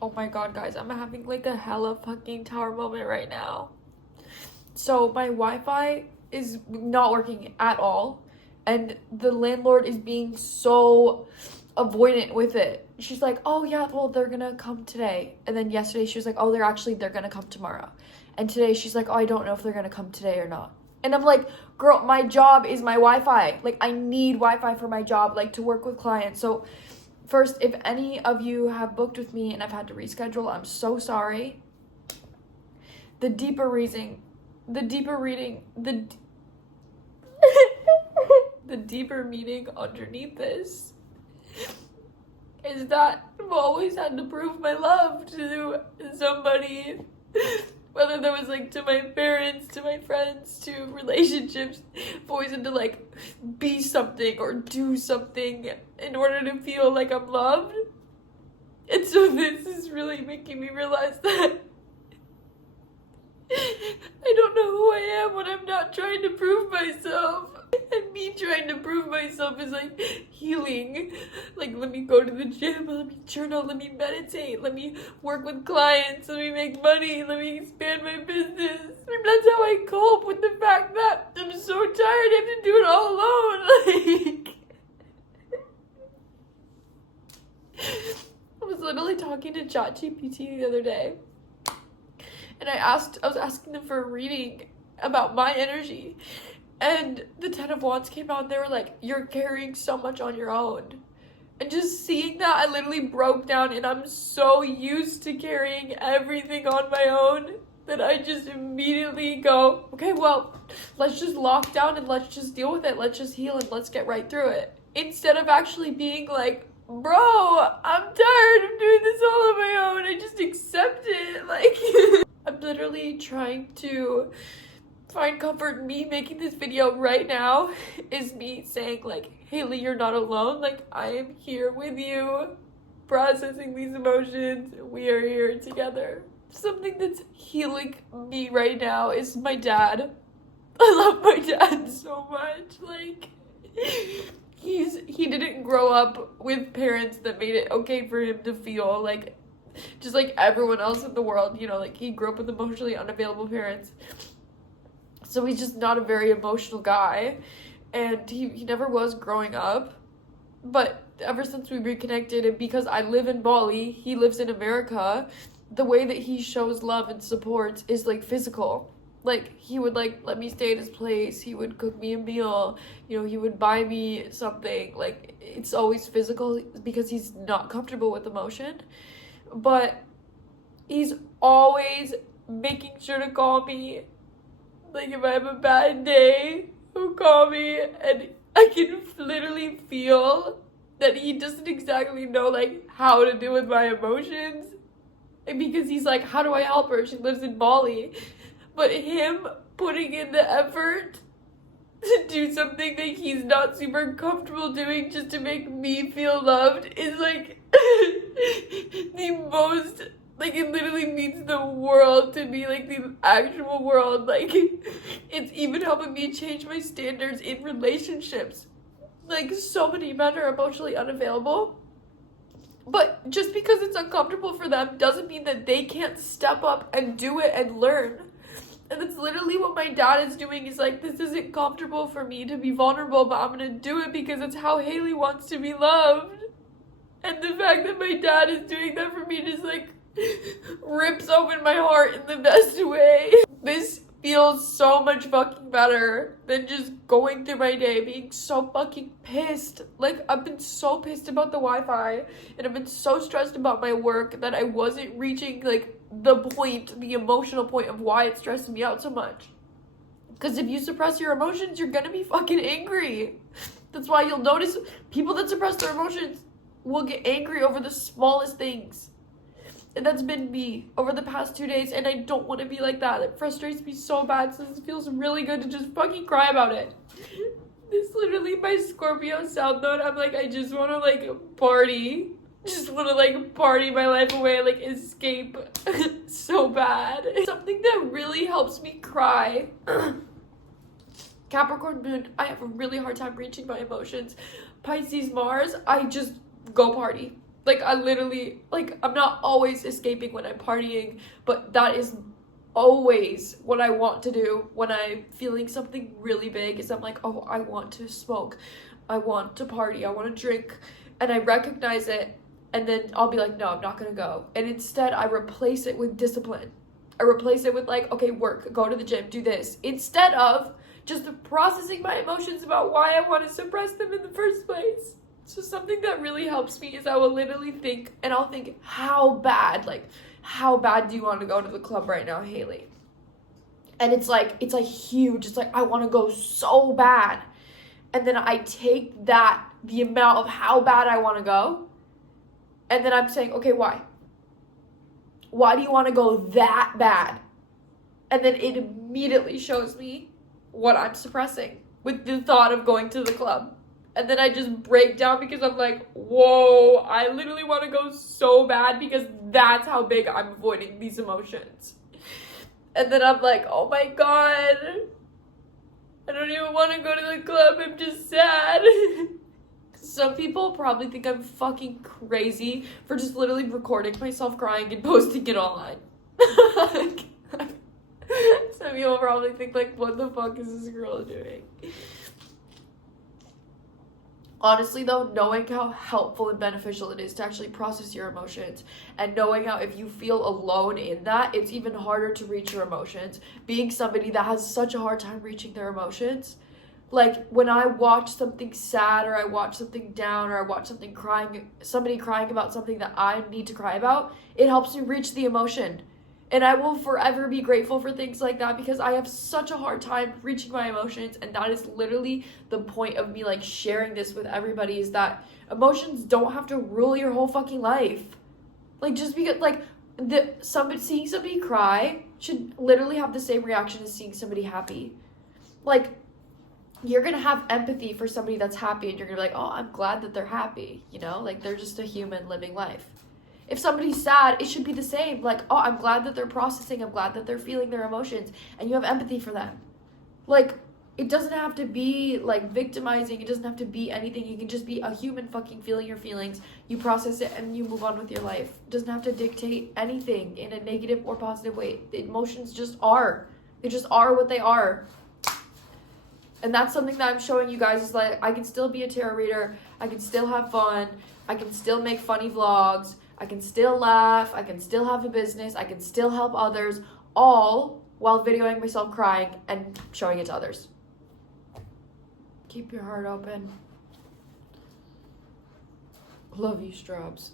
Oh my god, guys, I'm having like a hella fucking tower moment right now. So my Wi-Fi is not working at all, and the landlord is being so avoidant with it. She's like, oh yeah, well, they're gonna come today. And then yesterday she was like, oh, they're gonna come tomorrow. And today she's like, oh, I don't know if they're gonna come today or not. And I'm like, girl, my job is my Wi-Fi. Like, I need Wi-Fi for my job, like, to work with clients. So first, if any of you have booked with me and I've had to reschedule, I'm so sorry. The deeper reading, the deeper meaning underneath this is that I've always had to prove my love to somebody, whether that was like to my parents, to my friends, to relationships. I've always had to like be something or do something in order to feel like I'm loved. And so this is really making me realize that I don't know who I am when I'm not trying to prove myself. And me trying to prove myself is like healing. Like, let me go to the gym, let me journal, let me meditate, let me work with clients, let me make money, let me expand my business. And that's how I cope with the fact that I'm so tired I have to do it all alone. Like, I was literally talking to ChatGPT the other day. And I was asking them for a reading about my energy. And the 10 of Wands came out and they were like, you're carrying so much on your own. And just seeing that, I literally broke down, and I'm so used to carrying everything on my own that I just immediately go, okay, well, let's just lock down and let's just deal with it. Let's just heal and let's get right through it. Instead of actually being like, bro, I'm tired of doing this all on my own. I just accept it. Like, I'm literally trying to find comfort. Me making this video right now is me saying like, Haley, you're not alone. Like, I am here with you, processing these emotions. We are here together. Something that's healing me right now is my dad. I love my dad so much. Like, he didn't grow up with parents that made it okay for him to feel like just like everyone else in the world, you know, like he grew up with emotionally unavailable parents. So he's just not a very emotional guy, and he never was growing up. But ever since we reconnected, and because I live in Bali, he lives in America, the way that he shows love and support is like physical. Like, he would like let me stay at his place, he would cook me a meal, you know, he would buy me something. Like, it's always physical because he's not comfortable with emotion. But he's always making sure to call me. Like, if I have a bad day, he'll call me, and I can literally feel that he doesn't exactly know, like, how to deal with my emotions. And because he's like, how do I help her? She lives in Bali. But him putting in the effort to do something that he's not super comfortable doing just to make me feel loved is, like, the most... Like, it literally means the world to me, like, the actual world. Like, it's even helping me change my standards in relationships. Like, so many men are emotionally unavailable. But just because it's uncomfortable for them doesn't mean that they can't step up and do it and learn. And that's literally what my dad is doing. He's like, this isn't comfortable for me to be vulnerable, but I'm gonna do it because it's how Haley wants to be loved. And the fact that my dad is doing that for me just, like, rips open my heart in the best way. This feels so much fucking better than just going through my day being so fucking pissed. Like, I've been so pissed about the Wi-Fi, and I've been so stressed about my work that I wasn't reaching, like, the emotional point of why it's stressing me out so much. Because if you suppress your emotions, you're gonna be fucking angry. That's why you'll notice people that suppress their emotions will get angry over the smallest things. And that's been me over the past 2 days, and I don't want to be like that. It frustrates me so bad, so this feels really good to just fucking cry about it. This literally my Scorpio south node. I'm like, I just want to, like, party. Just want to, like, party my life away, like, escape so bad. Something that really helps me cry. Capricorn moon, I have a really hard time reaching my emotions. Pisces Mars, I just go party. Like, I literally, like, I'm not always escaping when I'm partying, but that is always what I want to do when I'm feeling something really big, is I'm like, oh, I want to smoke, I want to party, I want to drink, and I recognize it, and then I'll be like, no, I'm not gonna go. And instead I replace it with discipline. I replace it with like, okay, work, go to the gym, do this, instead of just processing my emotions about why I want to suppress them in the first place. So something that really helps me is I will literally think, and I'll think, how bad do you want to go to the club right now, Haley? And it's like huge. It's like, I want to go so bad. And then I take that, the amount of how bad I want to go, and then I'm saying, okay, why? Why do you want to go that bad? And then it immediately shows me what I'm suppressing with the thought of going to the club. And then I just break down because I'm like, whoa, I literally want to go so bad because that's how big I'm avoiding these emotions. And then I'm like, oh my God, I don't even want to go to the club, I'm just sad. Some people probably think I'm fucking crazy for just literally recording myself crying and posting it online. Some people probably think like, what the fuck is this girl doing? Honestly though, knowing how helpful and beneficial it is to actually process your emotions, and knowing how if you feel alone in that, it's even harder to reach your emotions. Being somebody that has such a hard time reaching their emotions, like when I watch something sad, or I watch something down, or I watch somebody crying about something that I need to cry about, it helps me reach the emotion. And I will forever be grateful for things like that, because I have such a hard time reaching my emotions. And that is literally the point of me like sharing this with everybody, is that emotions don't have to rule your whole fucking life. Like, just because like seeing somebody cry should literally have the same reaction as seeing somebody happy. Like, you're gonna have empathy for somebody that's happy, and you're gonna be like, oh, I'm glad that they're happy, you know, like they're just a human living life. If somebody's sad, it should be the same. Like, oh, I'm glad that they're processing. I'm glad that they're feeling their emotions. And you have empathy for them. Like, it doesn't have to be, like, victimizing. It doesn't have to be anything. You can just be a human fucking feeling your feelings. You process it and you move on with your life. It doesn't have to dictate anything in a negative or positive way. The emotions just are. They just are what they are. And that's something that I'm showing you guys, is like, I can still be a tarot reader. I can still have fun. I can still make funny vlogs. I can still laugh, I can still have a business, I can still help others, all while videoing myself crying and showing it to others. Keep your heart open. Love you, Straubs.